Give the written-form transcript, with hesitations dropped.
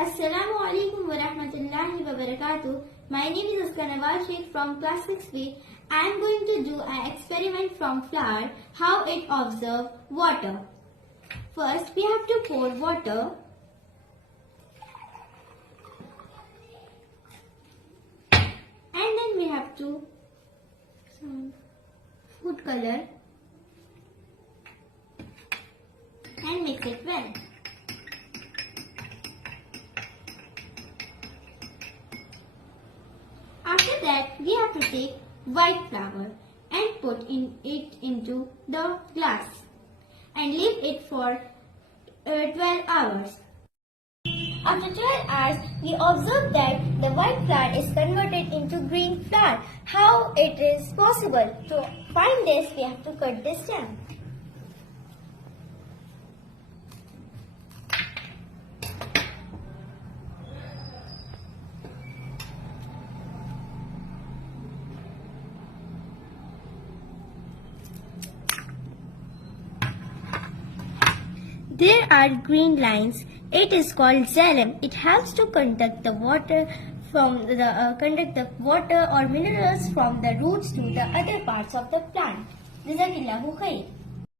Assalamu alaikum wa rahmatullahi wa barakatuh. My name is Askar Nawaz Sheikh from class 6B. I am going to do an experiment from flower, how it observes water. First, we have to pour water. And then we have to some food color and mix it well. After that, we have to take white flour and put it into the glass and leave it for 12 hours. After 12 hours, we observe that the white flour is converted into green flour. How it is possible? To find this, we have to cut this stem. There are green lines. It is called xylem. It helps to conduct the water or minerals from the roots to the other parts of the plant. Jazakallahu khair.